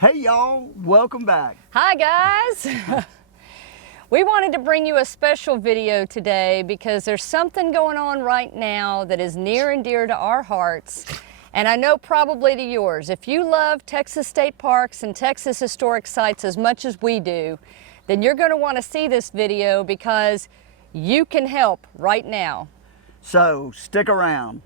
Hey y'all, welcome back. Hi guys. We wanted to bring you a special video today because there's something going on right now that is near and dear to our hearts, and I know probably to yours. If you love Texas state parks and Texas historic sites as much as we do, then you're going to want to see this video because you can help right now. So stick around.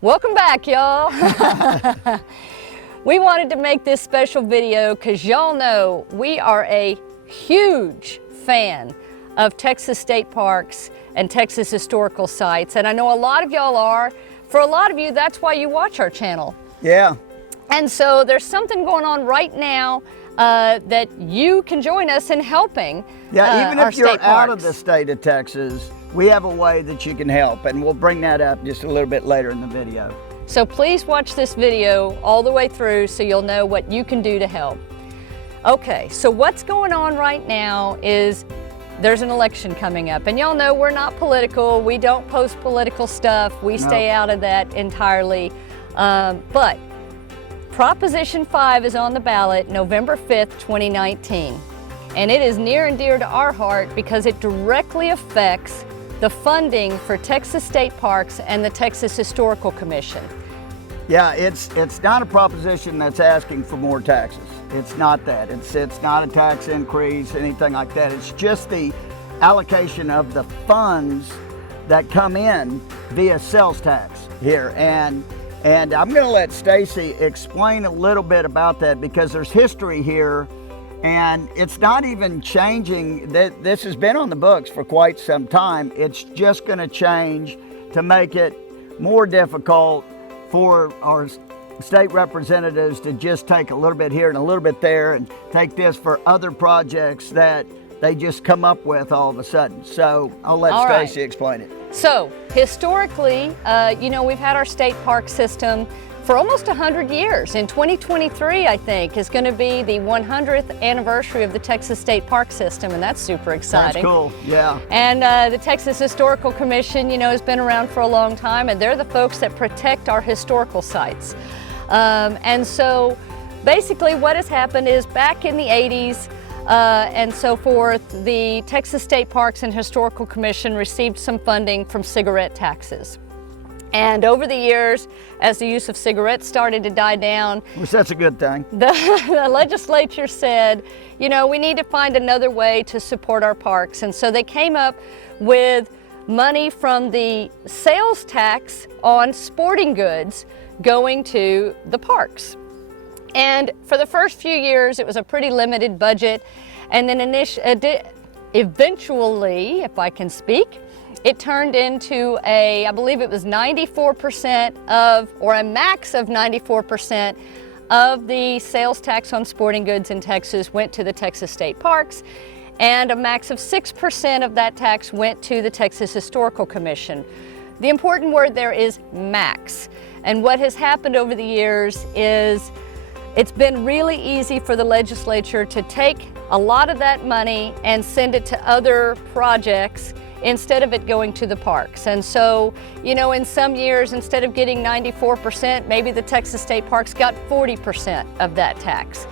Welcome back, y'all. We wanted to make this special video because y'all know we are a huge fan of Texas state parks and Texas historical sites, and I know a lot of y'all are. For a lot of you, that's why you watch our channel. Yeah. And so there's something going on right now that you can join us in helping. Yeah, even if you're out parks. of the state of Texas, we have a way that you can help, and we'll bring that up just a little bit later in the video. So please watch this video all the way through so you'll know what you can do to help. Okay, so what's going on right now is there's an election coming up, and y'all know we're not political. We don't post political stuff. We stay out of that entirely. But Proposition 5 is on the ballot November 5th, 2019. And it is near and dear to our heart because it directly affects the funding for Texas state parks and the Texas Historical Commission. Yeah, it's not a proposition that's asking for more taxes. It's not that. It's not a tax increase, anything like that. It's just the allocation of the funds that come in via sales tax here. And I'm going to let Stacy explain a little bit about that because there's history here. And it's not even changing. This has been on the books for quite some time. It's just going to change to make it more difficult for our state representatives to just take a little bit here and a little bit there and take this for other projects that they just come up with all of a sudden. So I'll let Stacy explain it. So historically, you know, we've had our state park system for almost 100 years. In 2023, I think, is going to be the 100th anniversary of the Texas State Park System, and that's super exciting. That's cool, yeah. And the Texas Historical Commission, you know, has been around for a long time, and they're the folks that protect our historical sites. And so basically what has happened is back in the 80s and so forth, the Texas State Parks and Historical Commission received some funding from cigarette taxes. And over the years, as the use of cigarettes started to die down, which that's a good thing, the legislature said, you know, we need to find another way to support our parks. And so they came up with money from the sales tax on sporting goods going to the parks. And for the first few years, it was a pretty limited budget. And then eventually, if I can speak, it turned into I believe it was 94% of, or a max of 94% of the sales tax on sporting goods in Texas went to the Texas state parks, and a max of 6% of that tax went to the Texas Historical Commission. The important word there is max. And what has happened over the years is it's been really easy for the legislature to take a lot of that money and send it to other projects instead of it going to the parks. And so, you know, in some years, instead of getting 94%, maybe the Texas State Parks got 40% of that tax.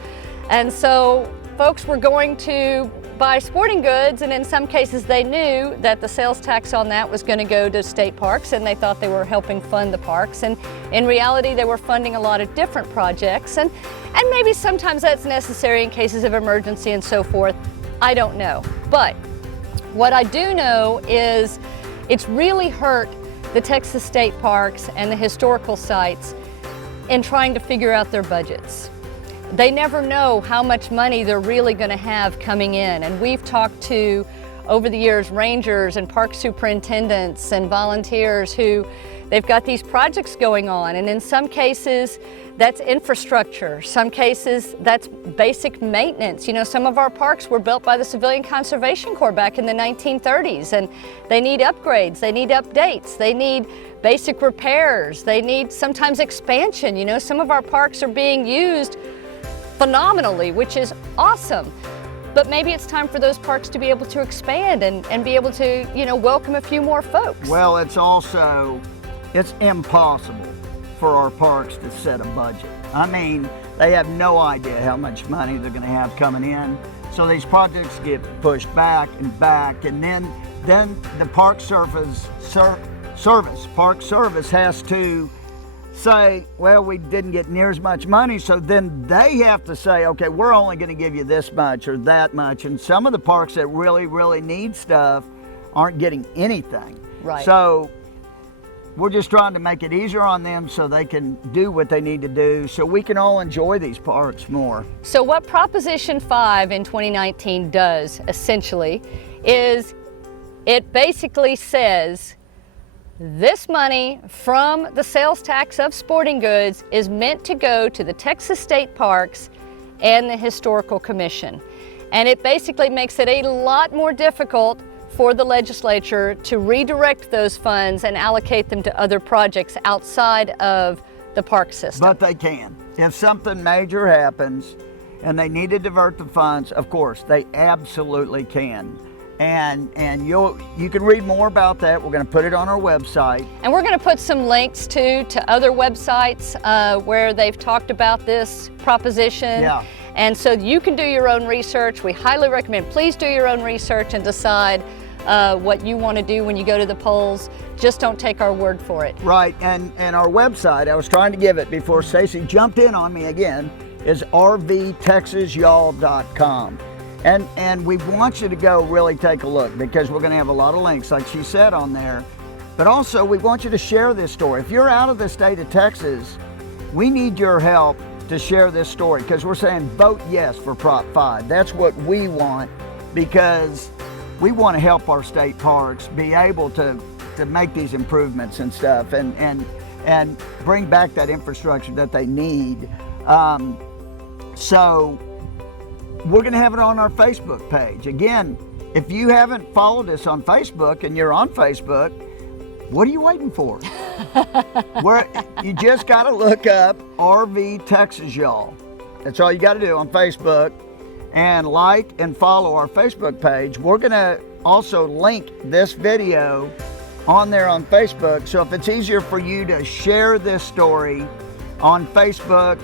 And so folks were going to buy sporting goods, and in some cases they knew that the sales tax on that was going to go to state parks, and they thought they were helping fund the parks. And in reality, they were funding a lot of different projects. And maybe sometimes that's necessary in cases of emergency and so forth. I don't know. But what I do know is it's really hurt the Texas state parks and the historical sites in trying to figure out their budgets. They never know how much money they're really going to have coming in. And we've talked to, over the years, rangers and park superintendents and volunteers who they've got these projects going on. And in some cases, that's infrastructure. Some cases, that's basic maintenance. You know, some of our parks were built by the Civilian Conservation Corps back in the 1930s, and they need upgrades, they need updates, they need basic repairs, they need sometimes expansion. You know, some of our parks are being used phenomenally, which is awesome. but maybe it's time for those parks to be able to expand and be able to, welcome a few more folks. Well, it's impossible for our parks to set a budget. I mean, they have no idea how much money they're going to have coming in. So these projects get pushed back, and then the Park Service has to say, well, we didn't get near as much money, so then they have to say, okay, we're only going to give you this much or that much, and some of the parks that really, really need stuff aren't getting anything. Right. So we're just trying to make it easier on them so they can do what they need to do so we can all enjoy these parks more. So what Proposition 5 in 2019 does, essentially, is it basically says this money from the sales tax of sporting goods is meant to go to the Texas State Parks and the Historical Commission. And it basically makes it a lot more difficult for the legislature to redirect those funds and allocate them to other projects outside of the park system. But they can. If something major happens and they need to divert the funds, of course, they absolutely can. And you can read more about that. We're going to put it on our website. And we're going to put some links to other websites where they've talked about this proposition. Yeah. And so you can do your own research. We highly recommend, please do your own research and decide what you want to do when you go to the polls. Just don't take our word for it. Right, and our website, I was trying to give it before Stacy jumped in on me again, is rvtexasyall.com. And we want you to go really take a look because we're going to have a lot of links, like she said, on there. But also, we want you to share this story. If you're out of the state of Texas, we need your help to share this story because we're saying vote yes for Prop 5. That's what we want because we want to help our state parks be able to make these improvements and stuff and bring back that infrastructure that they need. So we're going to have it on our Facebook page. Again, if you haven't followed us on Facebook and you're on Facebook, what are you waiting for? You just got to look up RV Texas Y'all. That's all you got to do on Facebook. And like and follow our Facebook page. We're going to also link this video on there on Facebook. So if it's easier for you to share this story on Facebook,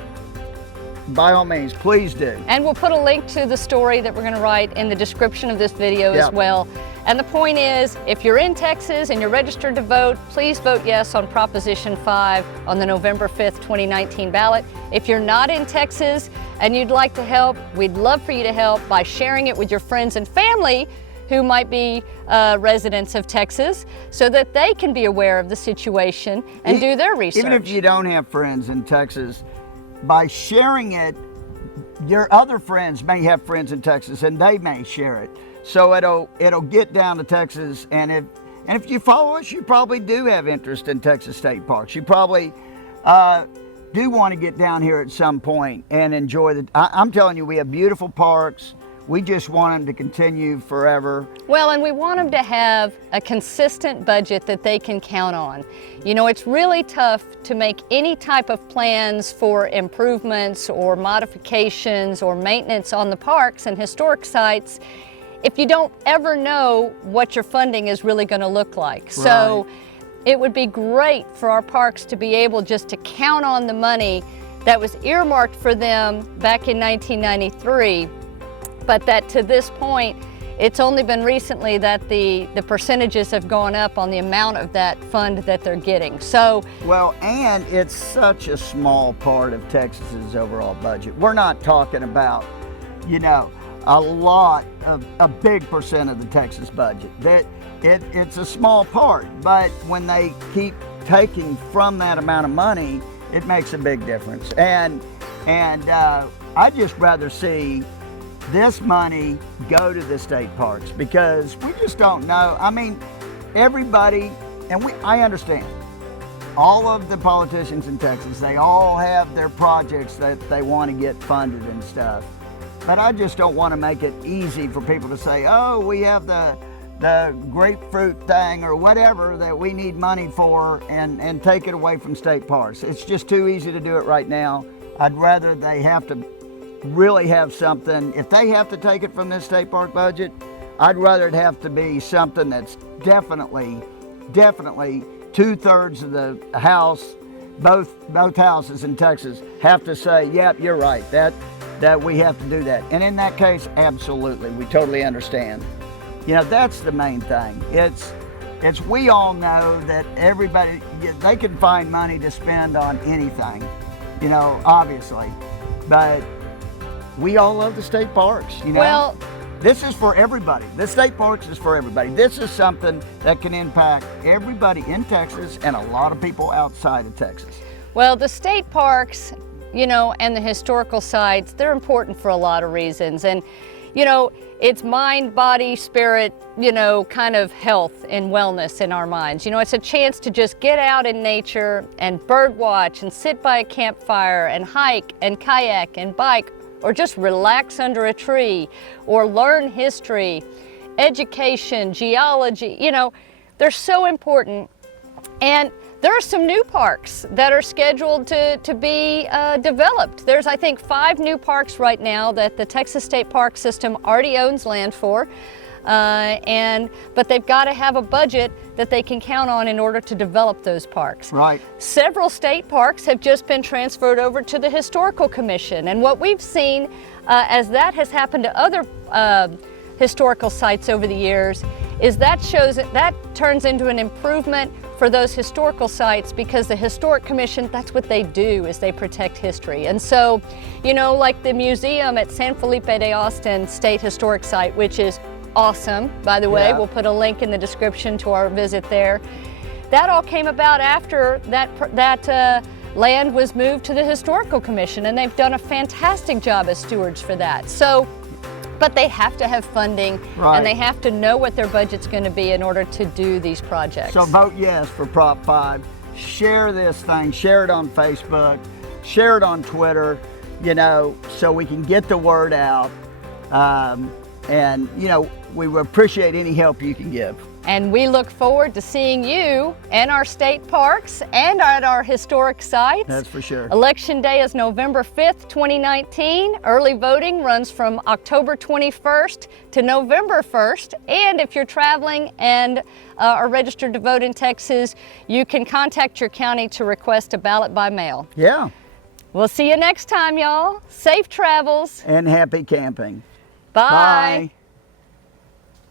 by all means, please do. And we'll put a link to the story that we're going to write in the description of this video as well. And the point is, if you're in Texas and you're registered to vote, please vote yes on Proposition 5 on the November 5th, 2019 ballot. If you're not in Texas and you'd like to help, we'd love for you to help by sharing it with your friends and family who might be residents of Texas so that they can be aware of the situation and do their research. Even if you don't have friends in Texas, by sharing it, your other friends may have friends in Texas and they may share it. So it'll get down to Texas, and if you follow us, you probably do have interest in Texas State Parks. You probably do want to get down here at some point and enjoy I'm telling you, we have beautiful parks. We just want them to continue forever. Well, and we want them to have a consistent budget that they can count on. You know, it's really tough to make any type of plans for improvements or modifications or maintenance on the parks and historic sites if you don't ever know what your funding is really going to look like. Right. So it would be great for our parks to be able just to count on the money that was earmarked for them back in 1993. But that to this point, it's only been recently that the percentages have gone up on the amount of that fund that they're getting. So, well, and it's such a small part of Texas's overall budget. We're not talking about, a big percent of the Texas budget. It's a small part, but when they keep taking from that amount of money, it makes a big difference. And I'd just rather see this money go to the state parks because we just don't know. I mean, everybody, and I understand, all of the politicians in Texas, they all have their projects that they want to get funded and stuff. But I just don't want to make it easy for people to say, oh, we have the grapefruit thing or whatever that we need money for and take it away from state parks. It's just too easy to do it right now. I'd rather they have to really have something. If they have to take it from this state park budget, I'd rather it have to be something that's definitely 2/3 of the house, both houses in Texas have to say, yep, you're right, that we have to do that. And in that case, absolutely, we totally understand. You know, that's the main thing. It's we all know that everybody, they can find money to spend on anything, you know, obviously, but we all love the state parks, you know. Well, this is for everybody. The state parks is for everybody. This is something that can impact everybody in Texas and a lot of people outside of Texas. well, the state parks, you know, and the historical sites, they're important for a lot of reasons. And, you know, it's mind, body, spirit, you know, kind of health and wellness in our minds. You know, it's a chance to just get out in nature and bird watch and sit by a campfire and hike and kayak and bike, or just relax under a tree or learn history, education, geology. You know, they're so important. And there are some new parks that are scheduled to be developed. There's, I think, 5 new parks right now that the Texas State Park System already owns land for, but they've got to have a budget that they can count on in order to develop those parks. Right. Several state parks have just been transferred over to the Historical Commission, and what we've seen as that has happened to other historical sites over the years is that turns into an improvement for those historical sites, because the Historic Commission, that's what they do, is they protect history. And so, you know, like the museum at San Felipe de Austin State Historic Site, which is awesome, by the way. Yeah. We'll put a link in the description to our visit there. That all came about after that land was moved to the Historical Commission, and they've done a fantastic job as stewards for that. So, but they have to have funding, Right. and they have to know what their budget's going to be in order to do these projects. So vote yes for Prop 5. Share this thing, share it on Facebook, share it on Twitter, you know, so we can get the word out. And, you know, we would appreciate any help you can give. And we look forward to seeing you in our state parks and at our historic sites. That's for sure. Election Day is November 5th, 2019. Early voting runs from October 21st to November 1st. And if you're traveling and are registered to vote in Texas, you can contact your county to request a ballot by mail. Yeah. We'll see you next time, y'all. Safe travels. And happy camping. Bye. Bye.